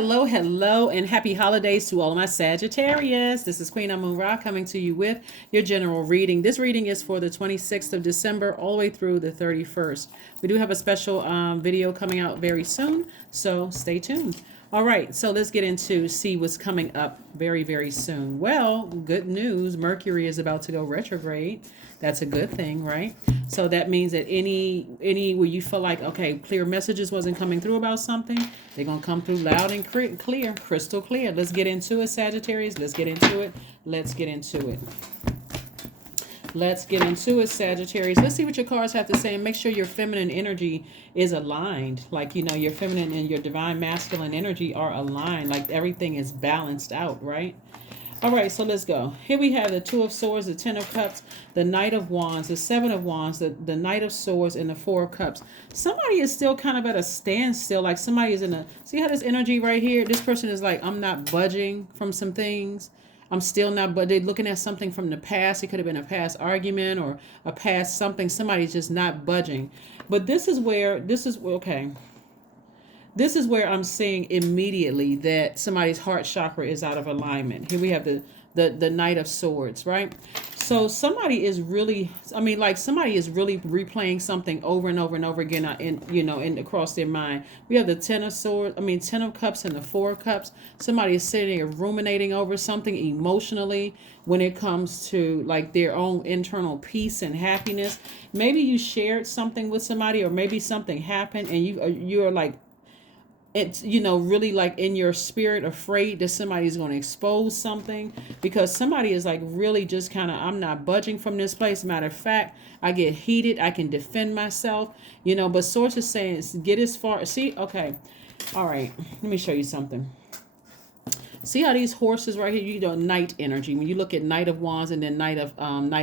Hello, hello, and happy holidays to all of my Sagittarius. This is Queen Amun Ra coming to you with your general reading. This reading is for the 26th of December all the way through the 31st. We do have a special video coming out very soon, so stay tuned. All right, so let's get into see what's coming up very, very soon. Well, good news. Mercury is about to go retrograde. That's a good thing, right? So that means that any where you feel like, okay, clear messages wasn't coming through about something, they're going to come through loud and clear, crystal clear. Let's get into it, Sagittarius. Let's get into it. Let's get into it. Let's get into it, Sagittarius. Let's see what your cards have to say and make sure your feminine energy is aligned. Like, your feminine and your divine masculine energy are aligned. Like everything is balanced out, right? All right, so let's go. Here we have the Two of Swords, the Ten of Cups, the Knight of Wands, the Seven of Wands, the Knight of Swords, and the Four of Cups. Somebody is still kind of at a standstill. Like somebody is in a... See how this energy right here? This person is like, I'm not budging from some things. I'm still not, but they're looking at something from the past. It could have been a past argument or a past something. Somebody's just not budging. But this is okay. This is where I'm seeing immediately that somebody's heart chakra is out of alignment. Here we have the Knight of Swords, right? So somebody is really, somebody is really replaying something over and over and over again, in across their mind. We have the Ten of Cups and the Four of Cups. Somebody is sitting there ruminating over something emotionally when it comes to like their own internal peace and happiness. Maybe you shared something with somebody, or maybe something happened and you're like, it's really like in your spirit afraid that somebody's going to expose something, because somebody is like really just kind of, I'm not budging from this place. Matter of fact, I get heated, I can defend myself, but source is saying get as far. See, okay, all right, let me show you something. See how these horses right here, knight energy. When you look at Knight of Wands and then Knight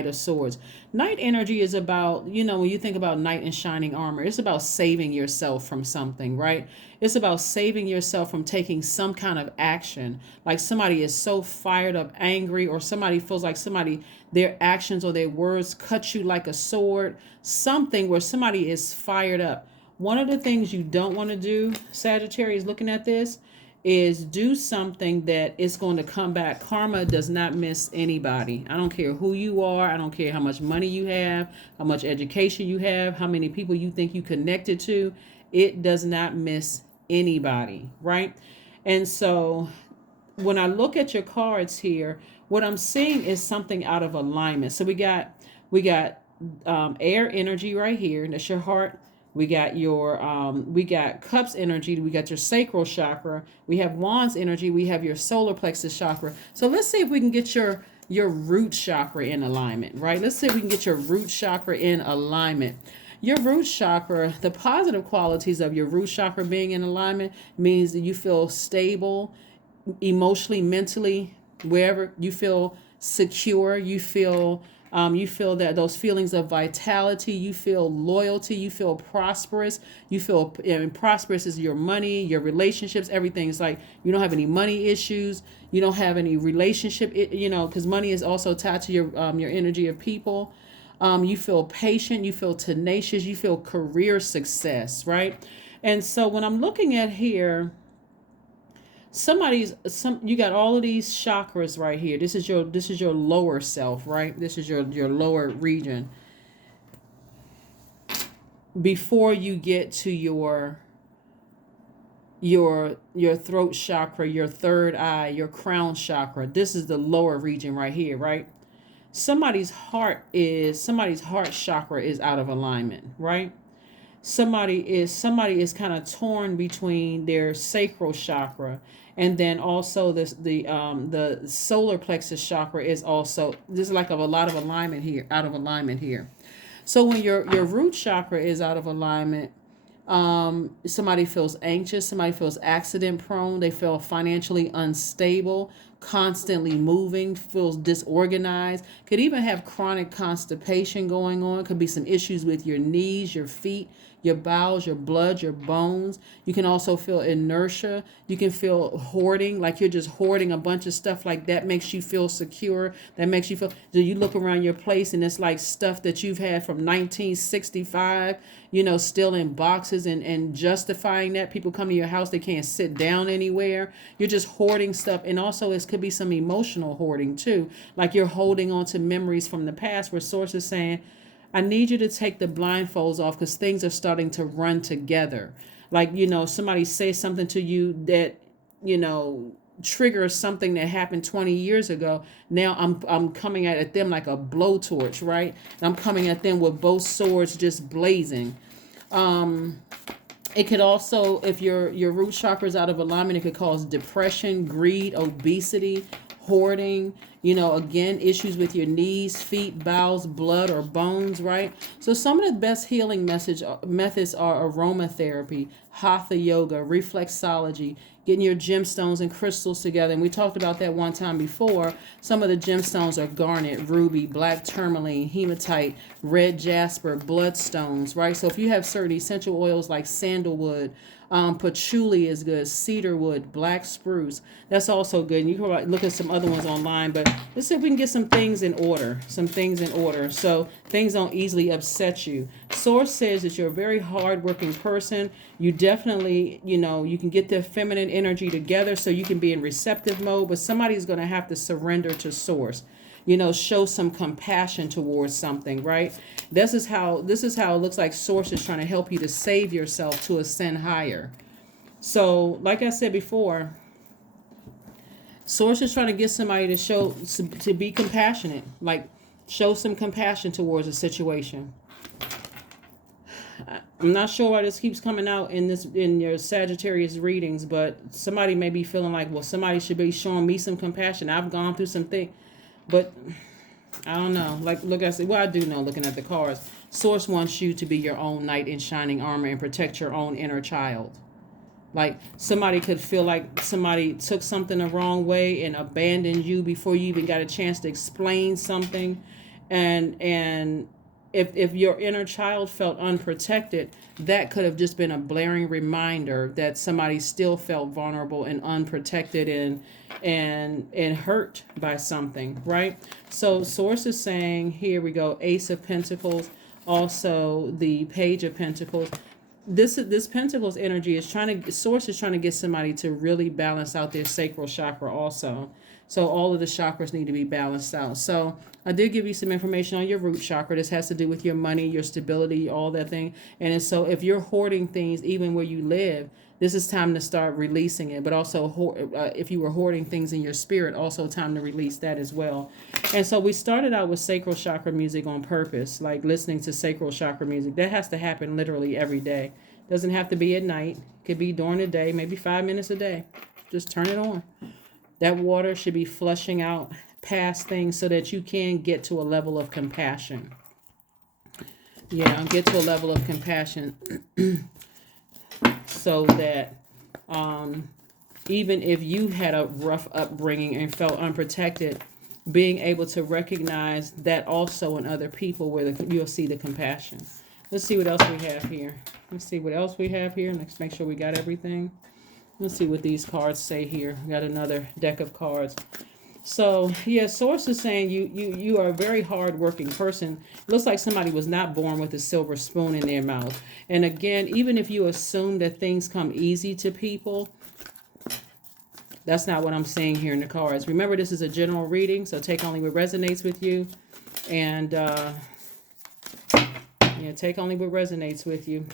of Swords. Knight energy is about, when you think about knight in shining armor, it's about saving yourself from something, right? It's about saving yourself from taking some kind of action. Like somebody is so fired up, angry, or somebody feels like their actions or their words cut you like a sword. Something where somebody is fired up. One of the things you don't want to do, Sagittarius, looking at this, is do something that is going to come back. Karma does not miss anybody. I don't care who you are. I don't care how much money you have, how much education you have, how many people you think you connected to. It does not miss anybody, right? And so when I look at your cards here, what I'm seeing is something out of alignment. So we got air energy right here. That's your heart. We got we got cups energy. We got your sacral chakra. We have wands energy. We have your solar plexus chakra. So let's see if we can get your root chakra in alignment, right? Let's see if we can get your root chakra in alignment. Your root chakra, the positive qualities of your root chakra being in alignment means that you feel stable emotionally, mentally, wherever you feel secure, you feel that those feelings of vitality, you feel loyalty, you feel prosperous, and prosperous is your money, your relationships, everything. It's like you don't have any money issues, you don't have any relationship, because money is also tied to your energy of people. You feel patient, you feel tenacious, you feel career success, right? And so when I'm looking at here, you got all of these chakras right here. This is your lower self, right? This is your lower region before you get to your throat chakra, your third eye, your crown chakra. This is the lower region right here, right? Somebody's heart chakra is out of alignment, right? Somebody is kind of torn between their sacral chakra, and then also the solar plexus chakra is also, there's like a lot of alignment here, out of alignment here. So when your root chakra is out of alignment, somebody feels anxious, somebody feels accident prone, they feel financially unstable, constantly moving, feels disorganized, could even have chronic constipation going on, could be some issues with your knees, your feet, your bowels, your blood, your bones. You can also feel inertia. You can feel hoarding, like you're just hoarding a bunch of stuff. Like that makes you feel secure. That makes you feel, do you look around your place and it's like stuff that you've had from 1965, still in boxes, and justifying that. People come to your house, they can't sit down anywhere. You're just hoarding stuff. And also it could be some emotional hoarding too. Like you're holding on to memories from the past, where source is saying, I need you to take the blindfolds off because things are starting to run together. Like, somebody says something to you that, you know, triggers something that happened 20 years ago. Now I'm coming at them like a blowtorch, right? I'm coming at them with both swords just blazing. It could also, if your root chakra is out of alignment, it could cause depression, greed, obesity, hoarding, again, issues with your knees, feet, bowels, blood, or bones, right? So some of the best healing methods are aromatherapy, hatha yoga, reflexology, getting your gemstones and crystals together. And we talked about that one time before. Some of the gemstones are garnet, ruby, black tourmaline, hematite, red jasper, bloodstones, right? So if you have certain essential oils like sandalwood, patchouli is good, cedarwood, black spruce, that's also good. And you can look at some other ones online, but let's see if we can get some things in order, so things don't easily upset you. Source says that you're a very hardworking person. You definitely, you can get the feminine energy together so you can be in receptive mode, but somebody's going to have to surrender to source. Show some compassion towards something, right? This is how it looks like source is trying to help you to save yourself, to ascend higher. So, like I said before, source is trying to get somebody to be compassionate, like show some compassion towards a situation. I'm not sure why this keeps coming out in your Sagittarius readings, but somebody may be feeling like, well, somebody should be showing me some compassion. I've gone through some things. But I don't know. Like, look, I do know, looking at the cards, source wants you to be your own knight in shining armor and protect your own inner child. Like somebody could feel like somebody took something the wrong way and abandoned you before you even got a chance to explain something. And if your inner child felt unprotected, that could have just been a blaring reminder that somebody still felt vulnerable and unprotected and hurt by something, right? So source is saying, here we go, Ace of Pentacles, also the Page of Pentacles. This Pentacles energy is source is trying to get somebody to really balance out their sacral chakra also. So all of the chakras need to be balanced out. So I did give you some information on your root chakra. This has to do with your money, your stability, all that thing. And so if you're hoarding things, even where you live, this is time to start releasing it. But also, if you were hoarding things in your spirit, also time to release that as well. And so we started out with sacral chakra music on purpose, like listening to sacral chakra music. That has to happen literally every day. Doesn't have to be at night. It could be during the day, maybe 5 minutes a day. Just turn it on. That water should be flushing out past things so that you can get to a level of compassion. Yeah, get to a level of compassion so that even if you had a rough upbringing and felt unprotected, being able to recognize that also in other people where you'll see the compassion. Let's see what else we have here. Let's make sure we got everything. Let's see what these cards say here. We got another deck of cards. So, yeah, source is saying you are a very hardworking person. It looks like somebody was not born with a silver spoon in their mouth. And again, even if you assume that things come easy to people, that's not what I'm saying here in the cards. Remember, this is a general reading, so take only what resonates with you. And, take only what resonates with you.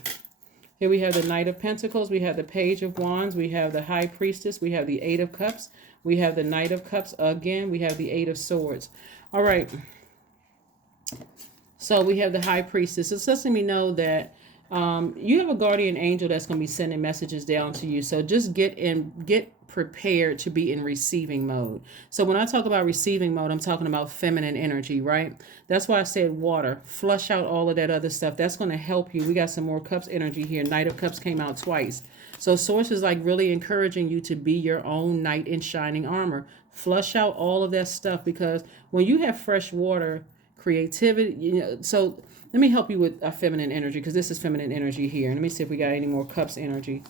Here we have the Knight of Pentacles, we have the Page of Wands, we have the High Priestess, we have the Eight of Cups, we have the Knight of Cups again, we have the Eight of Swords. All right. So we have the High Priestess. It's letting me know that you have a guardian angel that's going to be sending messages down to you. So just get prepared to be in receiving mode. So when I talk about receiving mode, I'm talking about feminine energy, right? That's why I said water. Flush out all of that other stuff. That's going to help you. We got some more cups energy here. Knight of Cups came out twice. So source is like really encouraging you to be your own knight in shining armor. Flush out all of that stuff, because when you have fresh water, creativity, so Let me help you with a feminine energy, because this is feminine energy here. Let me see if we got any more cups energy.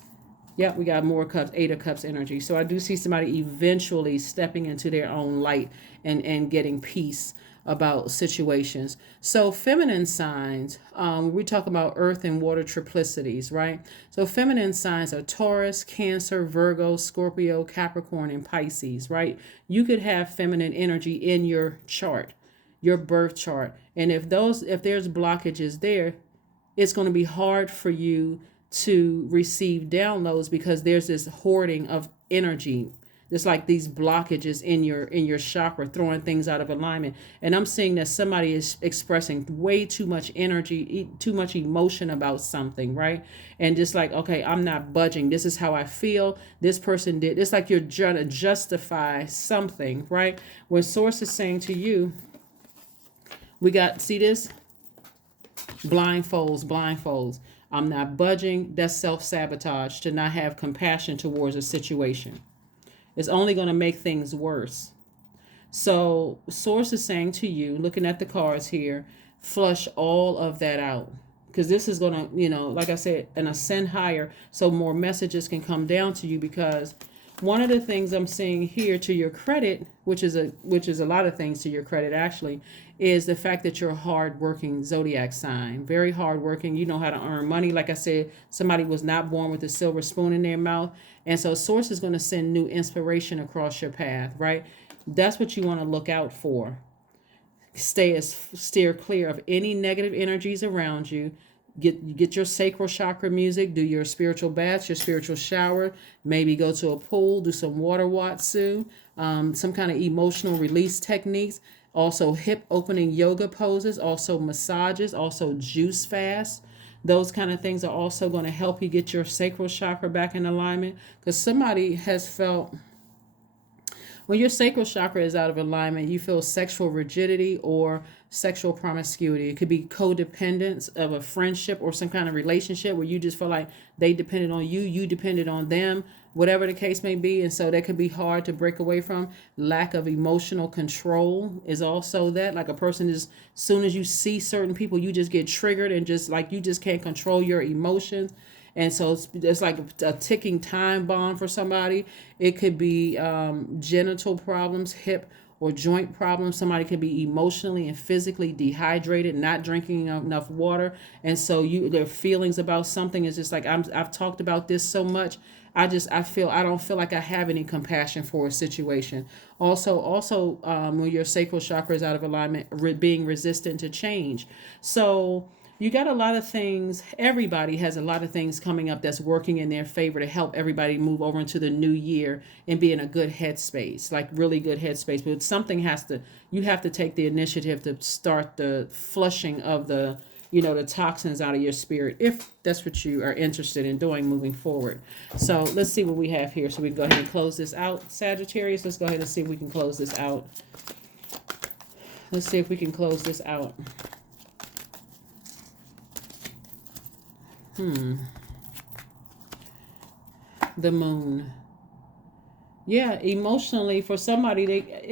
Yep, we got more cups, 8 of Cups energy. So I do see somebody eventually stepping into their own light and getting peace about situations. So feminine signs, we talk about earth and water triplicities, right? So feminine signs are Taurus, Cancer, Virgo, Scorpio, Capricorn, and Pisces, right? You could have feminine energy in your chart, your birth chart. And if there's blockages there, it's going to be hard for you to receive downloads, because there's this hoarding of energy. There's like these blockages in your chakra, throwing things out of alignment. And I'm seeing that somebody is expressing way too much energy, too much emotion about something, right? And just like, okay, I'm not budging. This is how I feel. This person did. It's like you're trying to justify something, right? When source is saying to you, we got, see this? Blindfolds. I'm not budging. That's self-sabotage, to not have compassion towards a situation. It's only going to make things worse. So source is saying to you, looking at the cards here, flush all of that out. Because this is going to, like I said, and ascend higher, so more messages can come down to you. Because one of the things I'm seeing here, to your credit, which is a lot of things to your credit actually, is the fact that you're a hard-working zodiac sign. Very hard-working. You know how to earn money. Like I said, somebody was not born with a silver spoon in their mouth. And so source is going to send new inspiration across your path, right? That's what you want to look out for. Steer clear of any negative energies around you. Get your sacral chakra music, do your spiritual baths, your spiritual shower, maybe go to a pool, do some water watsu, some kind of emotional release techniques, also hip opening yoga poses, also massages, also juice fast. Those kind of things are also going to help you get your sacral chakra back in alignment, because somebody has felt, when your sacral chakra is out of alignment, you feel sexual rigidity or sexual promiscuity. It could be codependence of a friendship or some kind of relationship where you just feel like they depended on you, you depended on them, whatever the case may be. And so that could be hard to break away from. Lack of emotional control is also that. Like a person is, as soon as you see certain people, you just get triggered and just like you just can't control your emotions. And so it's like a ticking time bomb for somebody. It could be genital problems, hip or joint problems. Somebody could be emotionally and physically dehydrated, not drinking enough water. And so their feelings about something is just like, I've talked about this so much. I don't feel like I have any compassion for a situation. Also, when your sacral chakra is out of alignment, being resistant to change. So you got a lot of things. Everybody has a lot of things coming up that's working in their favor to help everybody move over into the new year and be in a good headspace, like really good headspace. But you have to take the initiative to start the flushing of the toxins out of your spirit, if that's what you are interested in doing moving forward. So let's see what we have here. So we can go ahead and close this out, Sagittarius. Let's go ahead and see if we can close this out. Let's see if we can close this out. The moon. Yeah, emotionally for somebody,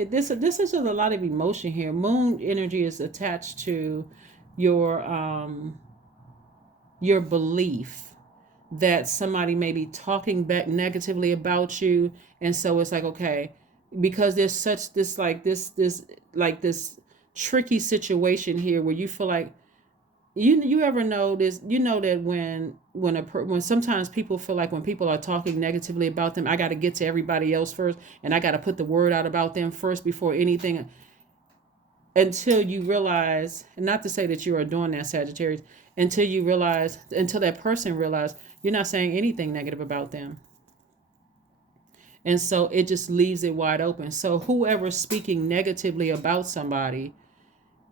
this is a lot of emotion here. Moon energy is attached to your belief that somebody may be talking back negatively about you, and so it's like, okay, because there's such this tricky situation here where you feel like, you ever know this, that when sometimes people feel like when people are talking negatively about them, I got to get to everybody else first, and I got to put the word out about them first before anything, until you realize, and not to say that you are doing that, Sagittarius, until that person realizes you're not saying anything negative about them. And so it just leaves it wide open. So whoever's speaking negatively about somebody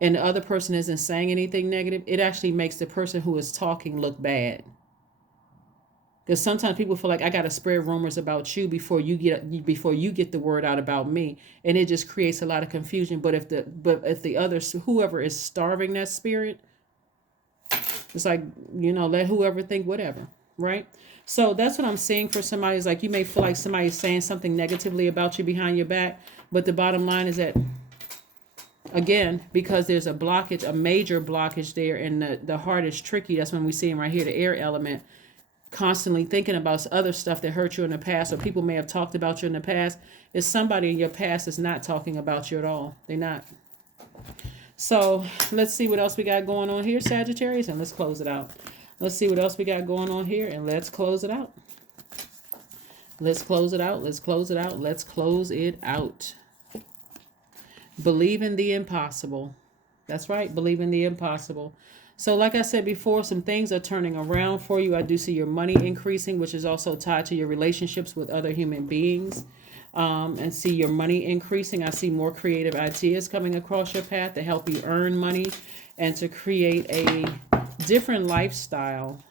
and the other person isn't saying anything negative, it actually makes the person who is talking look bad. Because sometimes people feel like I got to spread rumors about you before you get the word out about me, and it just creates a lot of confusion. But if the others, whoever is starving that spirit, it's like, let whoever think whatever, right? So that's what I'm seeing for somebody. Is like, you may feel like somebody's saying something negatively about you behind your back, but the bottom line is that Again, because there's a blockage, a major blockage there, and the heart is tricky. That's when we see him right here, the air element, constantly thinking about other stuff that hurt you in the past, or people may have talked about you in the past. Is somebody in your past is not talking about you at all. They're not. So let's see what else we got going on here, Sagittarius, and let's close it out. Let's see what else we got going on here, and let's close it out. Let's close it out. Let's close it out. Let's close it out. Believe in the impossible. That's right. Believe in the impossible. So like I said before, some things are turning around for you. I do see your money increasing, which is also tied to your relationships with other human beings. And see your money increasing. I see more creative ideas coming across your path to help you earn money and to create a different lifestyle.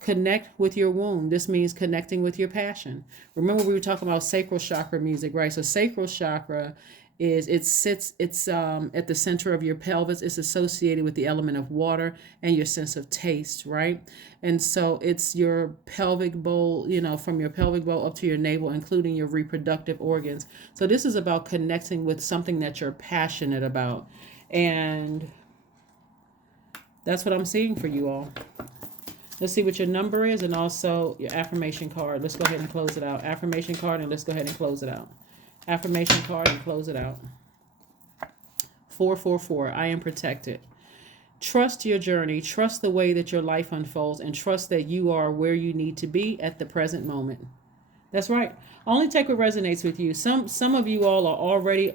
Connect with your womb. This means connecting with your passion. Remember, we were talking about sacral chakra music, right? So sacral chakra is it's at the center of your pelvis. It's associated with the element of water and your sense of taste, right? And so it's your pelvic bowl, from your pelvic bowl up to your navel, including your reproductive organs. So this is about connecting with something that you're passionate about. And that's what I'm seeing for you all. Let's see what your number is and also your affirmation card. Let's go ahead and close it out. Affirmation card, and let's go ahead and close it out. Affirmation card and close it out. 444. I am protected. Trust your journey. Trust the way that your life unfolds, and trust that you are where you need to be at the present moment. That's right. Only take what resonates with you. Some of you all are already,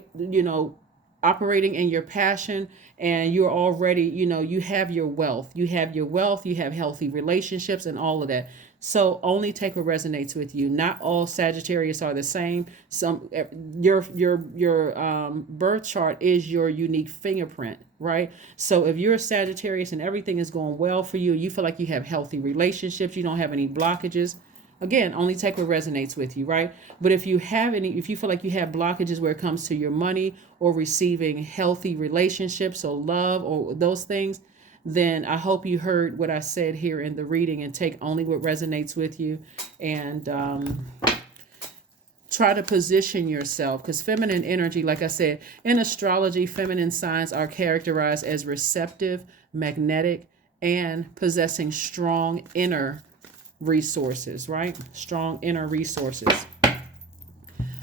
operating in your passion, and you're already, you have your wealth. You have your wealth, you have healthy relationships and all of that. So only take what resonates with you. Not all Sagittarius are the same. Your birth chart is your unique fingerprint, right? So if you're a Sagittarius and everything is going well for you, you feel like you have healthy relationships, you don't have any blockages. Again, only take what resonates with you, right? But if you feel like you have blockages where it comes to your money or receiving healthy relationships or love or those things, then I hope you heard what I said here in the reading and take only what resonates with you, and try to position yourself, because feminine energy, like I said, in astrology, feminine signs are characterized as receptive, magnetic, and possessing strong inner resources, right? Strong inner resources.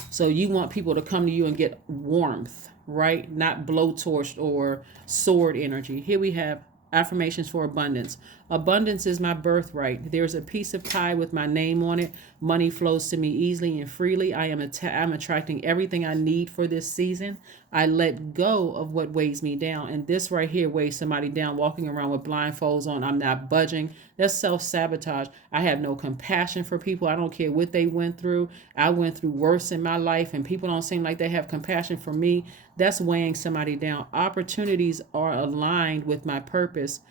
So you want people to come to you and get warmth, right? Not blowtorch or sword energy. Here we have affirmations for abundance. Abundance is my birthright. There's a piece of pie with my name on it. Money flows to me easily and freely. I'm attracting everything I need for this season. I let go of what weighs me down. And this right here weighs somebody down, walking around with blindfolds on. I'm not budging. That's self-sabotage. I have no compassion for people. I don't care what they went through. I went through worse in my life, and people don't seem like they have compassion for me. That's weighing somebody down. Opportunities are aligned with my purpose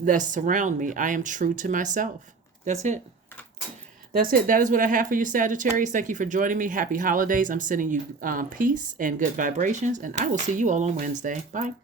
that surround me. I am true to myself. That's it. That's it. That is what I have for you, Sagittarius. Thank you for joining me. Happy holidays. I'm sending you peace and good vibrations, and I will see you all on Wednesday. Bye.